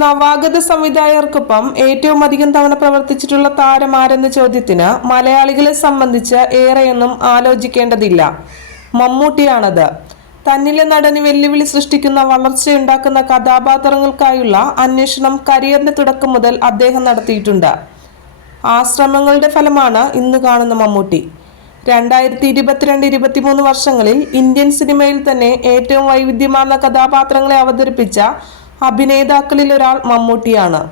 നവാഗത സംവിധായകർക്കൊപ്പം ഏറ്റവും അധികം തവണ പ്രവർത്തിച്ചിട്ടുള്ള താരമാരെന്ന ചോദ്യത്തിന് മലയാളികളെ സംബന്ധിച്ച് ഏറെയൊന്നും ആലോചിക്കേണ്ടതില്ല. മമ്മൂട്ടിയാണത്. തന്നിലെ നടന് വെല്ലുവിളി സൃഷ്ടിക്കുന്ന വളർച്ചയുണ്ടാക്കുന്ന കഥാപാത്രങ്ങൾക്കായുള്ള അന്വേഷണം കരിയറിന്റെ തുടക്കം മുതൽ അദ്ദേഹം നടത്തിയിട്ടുണ്ട്. ആ ശ്രമങ്ങളുടെ ഫലമാണ് ഇന്ന് കാണുന്ന മമ്മൂട്ടി. രണ്ടായിരത്തി ഇരുപത്തിരണ്ട് ഇരുപത്തിമൂന്ന് വർഷങ്ങളിൽ ഇന്ത്യൻ സിനിമയിൽ തന്നെ ഏറ്റവും വൈവിധ്യമാർന്ന കഥാപാത്രങ്ങളെ അവതരിപ്പിച്ച അഭിനേതാക്കളിൽ ഒരാൾ മമ്മൂട്ടിയാണ്.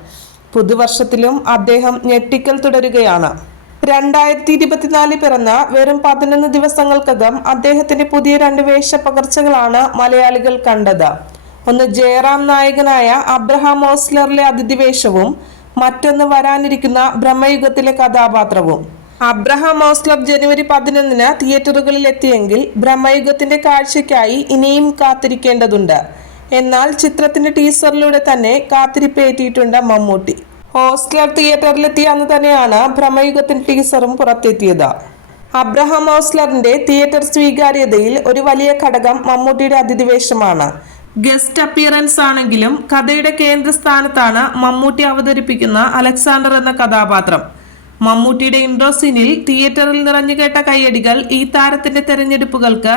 പുതുവർഷത്തിലും അദ്ദേഹം ഞെട്ടിക്കൽ തുടരുകയാണ്. രണ്ടായിരത്തി ഇരുപത്തിനാലിൽ പിറന്ന വെറും പതിനൊന്ന് ദിവസങ്ങൾക്കകം അദ്ദേഹത്തിന്റെ പുതിയ രണ്ട് വേഷപ്പകർച്ചകളാണ് മലയാളികൾ കണ്ടത്. ഒന്ന് ജയറാം നായകനായ അബ്രഹാം ഓസ്ലറിലെ അതിഥിവേഷവും മറ്റൊന്ന് വരാനിരിക്കുന്ന ബ്രഹ്മയുഗത്തിലെ കഥാപാത്രവും. അബ്രഹാം ഓസ്ലർ ജനുവരി പതിനൊന്നിന് തിയേറ്ററുകളിൽ എത്തിയെങ്കിൽ ബ്രഹ്മയുഗത്തിന്റെ കാഴ്ചയ്ക്കായി ഇനിയും കാത്തിരിക്കേണ്ടതുണ്ട്. എന്നാൽ ചിത്രത്തിന്റെ ടീസറിലൂടെ തന്നെ കാത്തിരിപ്പേറ്റിയിട്ടുണ്ട് മമ്മൂട്ടി. ഓസ്കാർ തിയേറ്ററിലെത്തിയ അന്ന് തന്നെയാണ് ഭ്രമയുഗത്തിന്റെ ടീസറും പുറത്തെത്തിയത്. അബ്രഹാം ഓസ്ലറിന്റെ തിയേറ്റർ സ്വീകാര്യതയിൽ ഒരു വലിയ ഘടകം മമ്മൂട്ടിയുടെ അതിഥിവേഷമാണ് ഗസ്റ്റ് അപ്പിയറൻസ് ആണെങ്കിലും കഥയുടെ കേന്ദ്രസ്ഥാനത്താണ് മമ്മൂട്ടി അവതരിപ്പിക്കുന്ന അലക്സാണ്ടർ എന്ന കഥാപാത്രം. മമ്മൂട്ടിയുടെ ഇൻട്രോ സീനിൽ തിയേറ്ററിൽ നിറഞ്ഞുകേട്ട കയ്യടികൾ ഈ താരത്തിന്റെ തെരഞ്ഞെടുപ്പുകൾക്ക്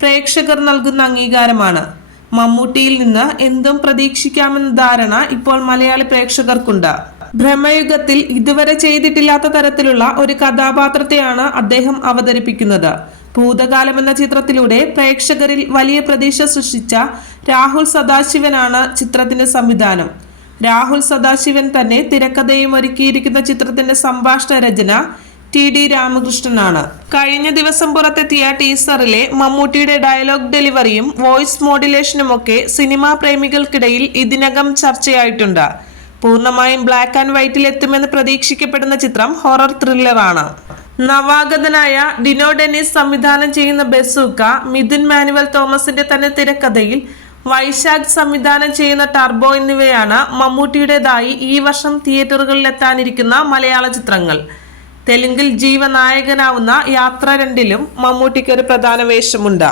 പ്രേക്ഷകർ നൽകുന്ന അംഗീകാരമാണ്. മമ്മൂട്ടിയിൽ നിന്ന് എന്തും പ്രതീക്ഷിക്കാമെന്ന ധാരണ ഇപ്പോൾ മലയാളി പ്രേക്ഷകർക്കുണ്ട്. ബ്രഹ്മയുഗത്തിൽ ഇതുവരെ ചെയ്തിട്ടില്ലാത്ത തരത്തിലുള്ള ഒരു കഥാപാത്രത്തെയാണ് അദ്ദേഹം അവതരിപ്പിക്കുന്നത്. ഭൂതകാലം എന്ന ചിത്രത്തിലൂടെ പ്രേക്ഷകരിൽ വലിയ പ്രതീക്ഷ സൃഷ്ടിച്ച രാഹുൽ സദാശിവനാണ് ചിത്രത്തിന്റെ സംവിധാനം. രാഹുൽ സദാശിവൻ തന്നെ തിരക്കഥയും ഒരുക്കിയിരിക്കുന്ന ചിത്രത്തിന്റെ സംഭാഷണ രചന ടി ഡി രാമകൃഷ്ണനാണ്. കഴിഞ്ഞ ദിവസം പുറത്തെത്തിയ ടീസറിലെ മമ്മൂട്ടിയുടെ ഡയലോഗ് ഡെലിവറിയും വോയിസ് മോഡുലേഷനുമൊക്കെ സിനിമാ പ്രേമികൾക്കിടയിൽ ഇതിനകം ചർച്ചയായിട്ടുണ്ട്. പൂർണമായും ബ്ലാക്ക് ആൻഡ് വൈറ്റിൽ എത്തുമെന്ന് പ്രതീക്ഷിക്കപ്പെടുന്ന ചിത്രം ഹൊറർ ത്രില്ലറാണ്. നവാഗതനായ ഡിനോ ഡെനിസ് സംവിധാനം ചെയ്യുന്ന ബസൂക്ക മിഥുൻ മാനുവൽ തോമസിന്റെ തന്നെ തിരക്കഥയിൽ വൈശാഖ് സംവിധാനം ചെയ്യുന്ന ടർബോ എന്നിവയാണ് മമ്മൂട്ടിയുടേതായി ഈ വർഷം തിയേറ്ററുകളിലെത്താനിരിക്കുന്ന മലയാള ചിത്രങ്ങൾ. തെലുങ്കിൽ ജീവനായകനാവുന്ന യാത്ര രണ്ടിലും മമ്മൂട്ടിക്ക് ഒരു പ്രധാന വേഷമുണ്ട്.